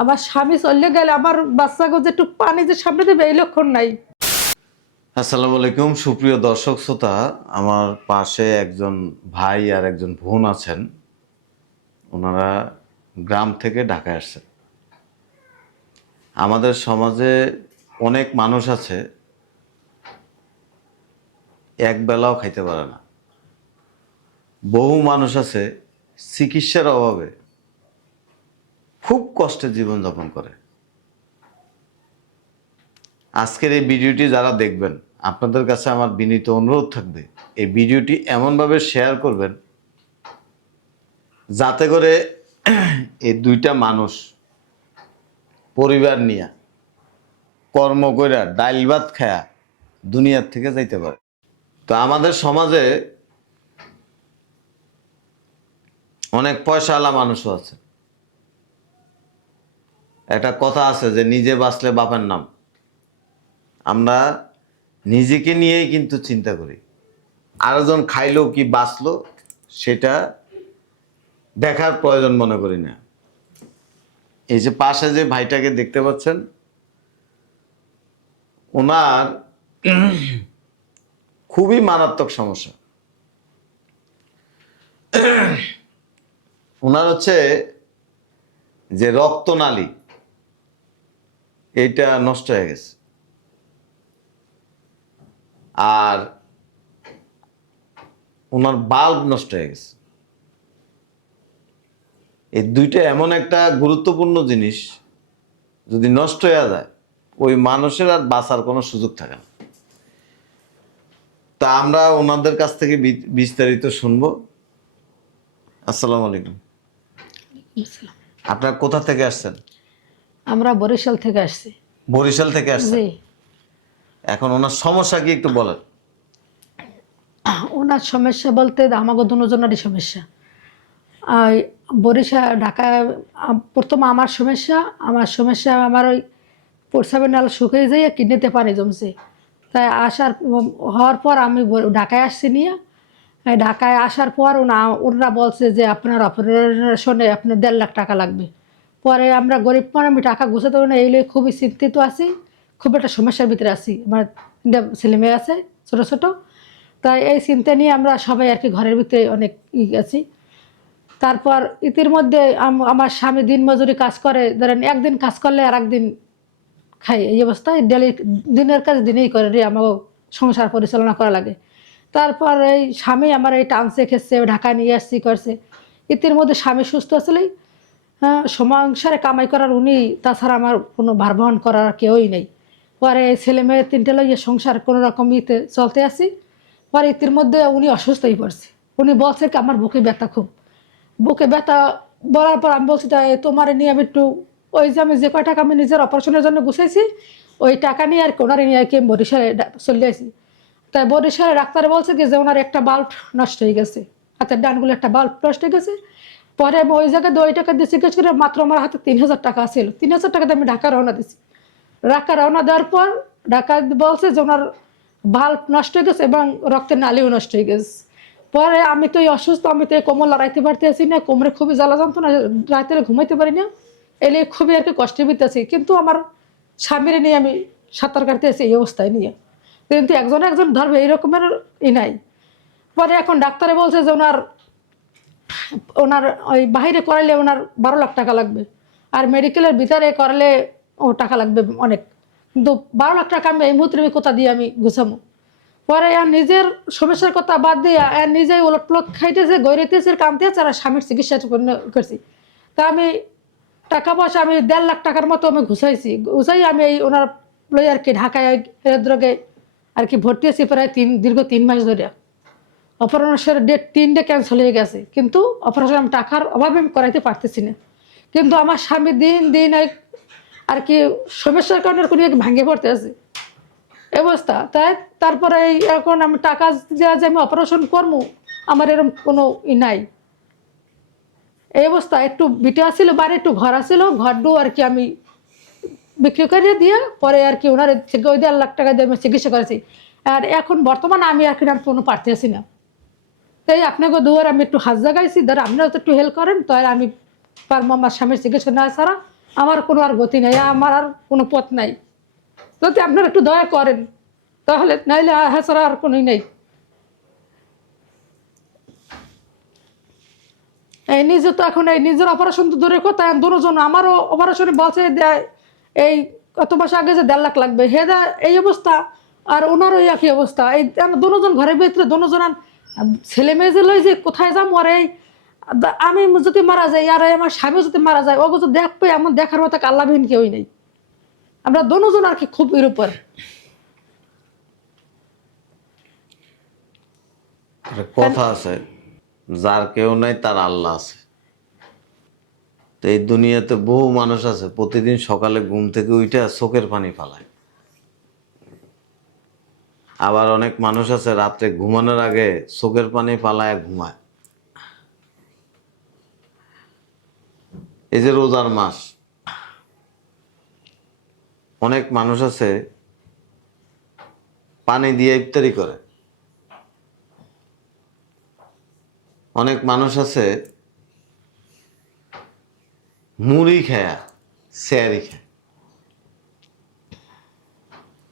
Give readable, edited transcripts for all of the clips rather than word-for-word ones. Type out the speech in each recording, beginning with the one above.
আমার স্বামী চলে গেলে আমার বাচ্চাকে যে একটু পানি যে সামনে দেবে এই লক্ষণ নাই। আসসালামু আলাইকুম সুপ্রিয় দর্শক শ্রোতা। আমার পাশে একজন ভাই আর একজন বোন আছেন। ওনারা গ্রাম থেকে ঢাকায় আসছেন। আমাদের সমাজে অনেক মানুষ আছে এক বেলাও খাইতে পারে না। বহু মানুষ আছে চিকিৎসার অভাবে খুব কষ্টে জীবনযাপন করে। আজকের এই ভিডিওটি যারা দেখবেন, আপনাদের কাছে আমার বিনীত অনুরোধ থাকবে এই ভিডিওটি এমনভাবে শেয়ার করবেন যাতে করে এই দুইটা মানুষ পরিবার নিয়ে কর্ম কইরা ডাইল ভাত খায়া দুনিয়ার থেকে যাইতে পারে। তো আমাদের সমাজে অনেক পয়সাওয়ালা মানুষও আছে। একটা কথা আছে যে নিজে বাঁচলে বাপের নাম। আমরা নিজেকে নিয়েই কিন্তু চিন্তা করি, আরেকজন খাইলো কি বাঁচলো সেটা দেখার প্রয়োজন মনে করি না। এই যে পাশে যে ভাইটাকে দেখতে পাচ্ছেন, ওনার খুবই মারাত্মক সমস্যা। ওনার হচ্ছে যে রক্তনালী এইটা নষ্ট হয়ে গেছে, আর ওনার বাল্ব নষ্ট হয়ে গেছে। এই দুইটা এমন একটা গুরুত্বপূর্ণ জিনিস, যদি নষ্ট হয়ে যায় ওই মানুষের আর বাঁচার কোনো সুযোগ থাকে না। তা আমরা ওনাদের কাছ থেকে বিস্তারিত শুনবো। আসসালামু আলাইকুম। আপনার কোথা থেকে আসছেন? আমরা বরিশাল থেকে আসছি। বরিশাল থেকে আসছেন। জি, এখন ওনার সমস্যা কি একটু বলেন। ওনার সমস্যা বলতে আমাকে দুজনেরই সমস্যা। আর বরিশাল ঢাকায় প্রথম আমার সমস্যা আমার ওই প্রস্রাবের নাল শুকিয়ে যাইয়া কিডনিতে পানি জমছে। তাই হওয়ার পর আমি ঢাকায় আসছি নিয়ে। ঢাকায় আসার পর ওনারা বলছে যে আপনার অপারেশনে আপনার 1.5 লাখ টাকা লাগবে। পরে আমরা গরিব মানুষ, আমি টাকা গুছাতে পারি না, এই নিয়ে খুবই চিন্তিত আছি, খুব একটা সমস্যার ভিতরে আছি। আমার 3টা ছেলে মেয়ে আছে ছোটো ছোটো। তাই এই চিন্তা নিয়ে আমরা সবাই আর কি ঘরের ভিতরে অনেক আছি। তারপর ইতির মধ্যে আমার স্বামী দিন মজুরি কাজ করে, ধরেন একদিন কাজ করলে আর একদিন খাই, এই অবস্থায় ডেলি দিনের কাজ দিনেই করে রে আমাকে সংসার পরিচালনা করা লাগে। তারপর এই স্বামী আমার এই টানছে খেচ্ছে, ঢাকায় নিয়ে আসছি করছে। ইতির মধ্যে স্বামী সুস্থ আসলেই হ্যাঁ সংসারে কামাই করার উনি, তাছাড়া আমার কোনো ভার বহন করার কেউই নেই। পরে ছেলে মেয়ে 3টে লইয়ে সংসার কোনো রকম চলতে আসি। পরে ইতির মধ্যে উনি অসুস্থ হয়ে পড়ছে। উনি বলছে কি আমার বুকে ব্যথা, খুব বুকে ব্যথা বলার পর আমি বলছি তাই তোমার নিয়ে আমি একটু ওই যে আমি যে কয় টাকা আমি নিজের অপারেশনের জন্য গুছাইছি ওই টাকা নিয়ে আর কি ওনার নিয়ে আর কি আমি বরিশালে চলে আসি। তাই বরিশালে ডাক্তার বলছে কি যে ওনার একটা বাল্ব নষ্ট হয়ে গেছে, হাতের ডানগুলো একটা বাল্ব নষ্ট হয়ে গেছে। পরে আমি ওই জায়গায় 2 টাকা দিয়ে চিকিৎসা করে মাত্র আমার হাতে 3,000 টাকা ছিল। 3,000 টাকা দিয়ে আমি ঢাকা রওনা দিছি। ঢাকা রওনা দেওয়ার পর ঢাকা বলছে যে ওনার বাল্ব নষ্ট হয়ে গেছে এবং রক্তের নালিও নষ্ট হয়ে গেছে। পরে আমি তো এই অসুস্থ, আমি তো এই কোমর লড়াইতে পারতে আছি না, কোমরে খুবই জ্বালা যন্ত্রণা, রাতে ঘুমাইতে পারি না, এলে খুবই আর কি কষ্টের ভিতরে আছি। কিন্তু আমার স্বামীর নিয়ে আমি সাঁতার কাটতে আছি এই অবস্থায় নিয়ে, কিন্তু একজন ধরবে এইরকমের নাই। পরে এখন ডাক্তারে বলছে যে ওনার ওনার ওই বাইরে করালে ওনার 12 লাখ টাকা লাগবে, আর মেডিকেলের ভিতরে করালে ও টাকা লাগবে অনেক। কিন্তু 12 লাখ টাকা আমি এই মুহূর্তে আমি কোথা দিয়ে আমি গুছাবো। পরে আর নিজের সমস্যার কথা বাদ দিয়ে আর নিজেই ওলট প্লট খাইতেছে, গৈরেতেছে, কামতেছে, আর স্বামীর চিকিৎসা করছি। তা আমি টাকা পয়সা আমি 1.5 লাখ টাকার মতো আমি গুছাই আমি এই ওনার লই আর কি ঢাকায় হৃদরোগে আর কি ভর্তি আছি প্রায় দীর্ঘ 3 মাস ধরে। অপারেশনের ডেট 3টে ক্যান্সেল হয়ে গেছে, কিন্তু অপারেশন আমি টাকার অভাবে আমি করাইতে পারতেছি না। কিন্তু আমার স্বামী দিন দিন আর কি সমস্যার কারণে কোনো ভাঙে পড়তে আছে অবস্থা। তাই তারপরে এখন আমি টাকা দেওয়া যে আমি অপারেশন করবো, আমার এরকম কোনো নাই এই অবস্থা। একটু বিটে আসছিল বাড়ি, একটু ঘর আসছিল, ঘরডু আর কি আমি বিক্রি করে দিয়ে পরে আর কি ওনার থেকে ওই 1.5 লাখ টাকা দিয়ে আমি চিকিৎসা করেছি। আর এখন বর্তমানে আমি আর কি আমি কোনো পারতে আসি না। তাই আপনাকে দুয়ার আমি একটু হাত জাগাইছি, ধর আপনারা তো একটু হেল্প করেন, তাই আমি পারবো আমার স্বামীর চিকিৎসা না ছাড়া আমার কোনো আর গতি নাই, আমার আর কোনো পথ নাই। যদি আপনারা একটু দয়া করেন তাহলে, নাইলে হ্যাঁ ছাড়া আর কোনোই নেই। এই নিজে তো এখন এই নিজের অপারেশন তো দূরের কথা, দুজন আমারও অপারেশনে বলছে দেয় এই কত মাস আগে যে 1.5 লাখ লাগবে, হে দা এই অবস্থা, আর ওনারও একই অবস্থা। এই দুজন ঘরের ভিতরে দুজন ছেলে মেয়ে যে লই যে কোথায় যাম, আর এই আমি যদি মারা যাই আর আমার স্বামী যদি মারা যায়, ওগো তো দেখবে এমন দেখার মতো আল্লাহবিহীন কেউই নেই। আমরা দুজন আর কি খুব এর উপর। একটা কথা আছে, যার কেউ নাই তার আল্লাহ আছে। তো এই দুনিয়াতে বহু মানুষ আছে প্রতিদিন সকালে ঘুম থেকে উঠে চোখের পানি ফালায়। আবার অনেক মানুষ আছে রাত্রে ঘুমানোর আগে চোখের পানি ফালায় ঘুমায়। এই যে রোজার মাস, অনেক মানুষ আছে পানি দিয়ে ইফতারি করে, অনেক মানুষ আছে মুড়ি খায় স্যারি খায়,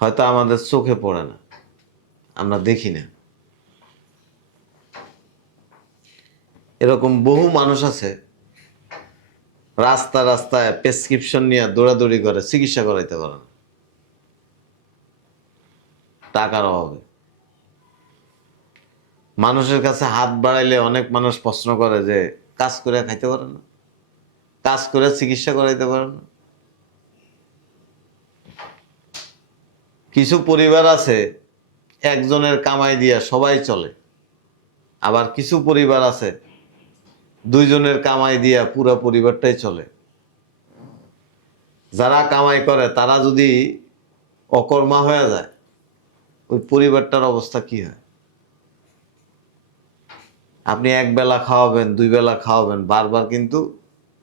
হয়তো আমাদের চোখে পড়ে না, আমরা দেখি না। এরকম বহু মানুষ আছে রাস্তা রাস্তায় প্রেসক্রিপশন নিয়ে দৌড়াদৌড়ি করে, চিকিৎসা করাইতে পারে না টাকার অভাবে। মানুষের কাছে হাত বাড়াইলে অনেক মানুষ প্রশ্ন করে যে কাজ করে খাইতে পারে না, কাজ করে চিকিৎসা করাইতে পারে না। কিছু পরিবার আছে একজনের কামাই দিয়া সবাই চলে, আবার কিছু পরিবার আছে 2 জনের কামাই দিয়া পুরো পরিবারটাই চলে। যারা কামাই করে তারা যদি অকর্মা হয়ে যায়, ওই পরিবারটার অবস্থা কি হয়? আপনি 1 বেলা খাওয়াবেন, 2 বেলা খাওয়াবেন, বারবার কিন্তু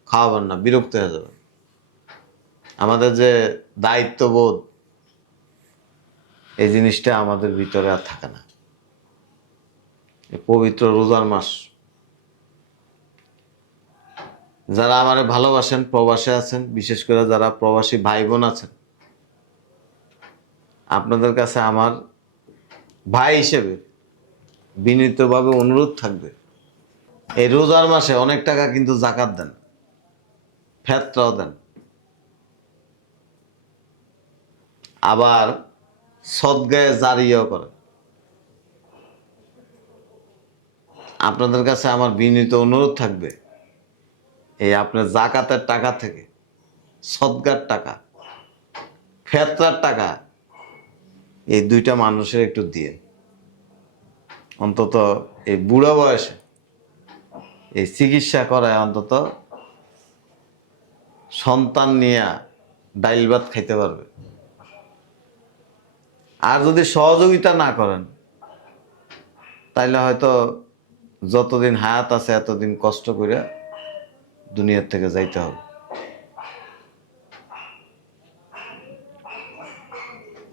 খাওয়াবেন না, বিরক্ত হয়ে যাবেন। আমাদের যে দায়িত্ববোধ, এই জিনিসটা আমাদের ভিতরে আর থাকে না। এই পবিত্র রোজার মাস, যারা আমারে ভালোবাসেন, প্রবাসে আছেন, বিশেষ করে যারা প্রবাসী ভাই বোন আছেন, আপনাদের কাছে আমার ভাই হিসেবে বিনীতভাবে অনুরোধ থাকবে, এই রোজার মাসে অনেক টাকা কিন্তু জাকাত দেন, ফেতরাও দেন, আবার সদগায়ে জারিয়াও করেন। আপনাদের কাছে আমার বিনীত অনুরোধ থাকবে, এই আপনার জাকাতের টাকা থেকে, সদগার টাকা, ফেতরার টাকা, এই 2টা মানুষের একটু দিয়ে, অন্তত এই বুড়া বয়সে এই চিকিৎসা করায় অন্তত সন্তান নিয়ে ডাইল ভাত খাইতে পারবে। আর যদি সহযোগিতা না করেন, তাইলে হয়তো যতদিন হায়াত আছে এতদিন কষ্ট করে দুনিয়ার থেকে যাইতে হবে।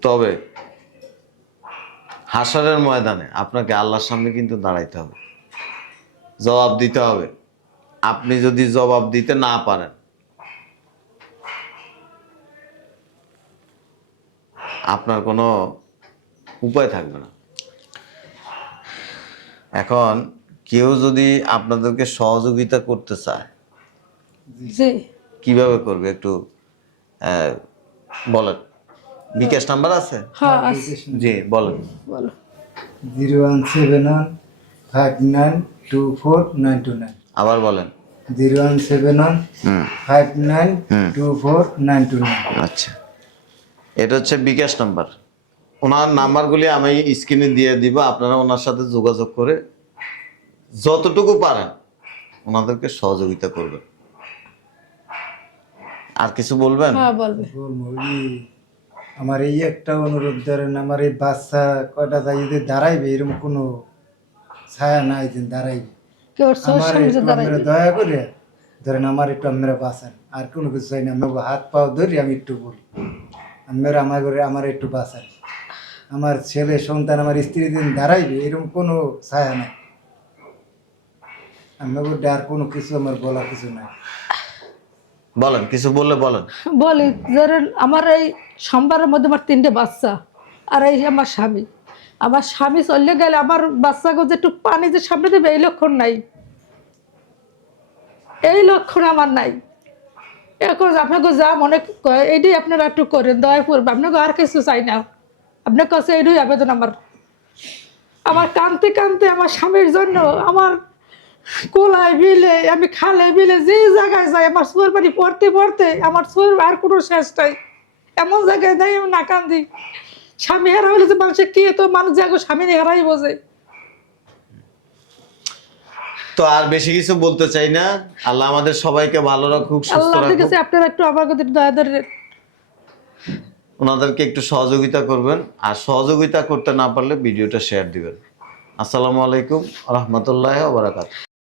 তবে হাসরের ময়দানে আপনাকে আল্লাহর সামনে কিন্তু দাঁড়াইতে হবে, জবাব দিতে হবে। আপনি যদি জবাব দিতে না পারেন, আপনার কোনো উপায় থাকবে না। এখন কেউ যদি আপনাদেরকে সহযোগিতা করতে চায়, জি কিভাবে করবে একটু বলেন। বিকাশ নাম্বার আছে? হ্যাঁ আছে। জি বলেন। বলো। 01715924929। আবার বলেন। 01715924929। আচ্ছা, এটা হচ্ছে বিকাশ নাম্বার। ওনার নাম্বারগুলি আমি স্ক্রিনে দিয়ে দিব, আপনারা ওনার সাথে যোগাযোগ করে যতটুকু পারেন ওনাদেরকে সহযোগিতা করবেন। আর কিছু বলবেন? হ্যাঁ বলবে। বলবো আমার এই একটা অনুরোধ, ধরেন আমার এই বাচ্চা কয়টা যাই যদি দাঁড়াইবে, এরকম কোনো ছায়া নাই যে দাঁড়াইবে। কেউ চোর আমার সামনে যে একটু দাঁড়ায়। আপনারা দয়া করে ধরেন আমার একটু আপনারা বাঁচান, আর কোনো কিছু চাই না। আমি হাত পাও ধরি, আমি একটু বলি আপনারা আমার ঘরে আমার একটু বাঁচান। আমার ছেলে সন্তান, আমার স্ত্রী দিন দাঁড়াইবে, এরকম কোনো ছায়া নাই। আমি আর কোনো কিছু আমার বলার কিছু নাই। বলেন, কিছু বললে বলেন। বলি ধরেন আমার এই সোমবারের মধ্যে আমার 3টে বাচ্চা, আর এই আমার স্বামী। আমার স্বামী চলে গেলে আমার বাচ্চাকে যে একটু পানি যে সামনে দেবে এই লক্ষণ নাই, এই লক্ষণ আমার নাই। এখন আপনাকে যা মনে করে এইটাই আপনারা একটু করেন, দয়া করবে। আপনাকে আর কিছু চাই না, আপনার কাছে এইটাই আবেদন আমার। আমার কানতে কানতে আমার স্বামীর জন্য আমার কোলায় বিলে, আমি খালে বিলে যে জায়গায় যাই, আমার চোর বাড়ি পড়তে পড়তে আমার চোর আর কোনো শেষ নাই। এমন জায়গায় যাই আমি না কান্দি। স্বামী হারা হলে যে মানুষের কি তো মানুষ যাগো স্বামী হারাই বোঝে। তো আর বেশি কিছু বলতে চাই না। আল্লাহ আমাদের সবাইকে ভালো রাখুক, সুস্থ আল্লাহ রাখুক। কাছে আপনারা একটু আমার কাছে দয়া ধরে ওনাদেরকে একটু সহযোগিতা করবেন, আর সহযোগিতা করতে না পারলে ভিডিওটা শেয়ার দিবেন। আসসালামু আলাইকুম রহমতুল্লাহ ওয়া বারাকাতুহু।